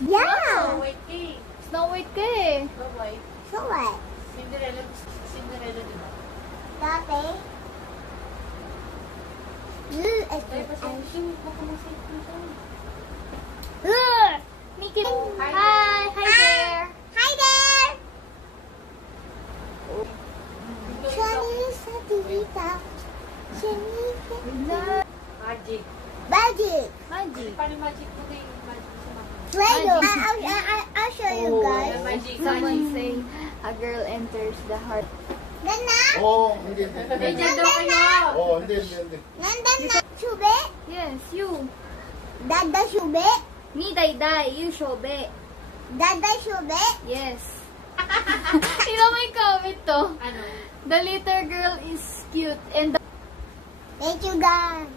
Yeah. Snow White ka eh. Snow White ka eh. Snow White. So what? Cinderella, diba? Dati. Blue is Ay, pasensya. Baka masaya ko siya. Mickey. Hi Hi. Hi there. Hi there. Ito, Chinese tita. Chinese Magic. magic. Magic. Paano magic mo na yung magic sa mga? Play-Doh. Magic. I'll show you Oh, guys. magic. Someone say, a girl enters the heart. Nana. Oo, hindi, hindi. Hindi, dyan daw kayo. Oo, hindi. Nanda na shube. Yes, you. Dada shube. Me, Dayday. You, Shobe. Dada shube. Yes. Sino may comment to? Ano? The little girl is cute and the... Thank you guys.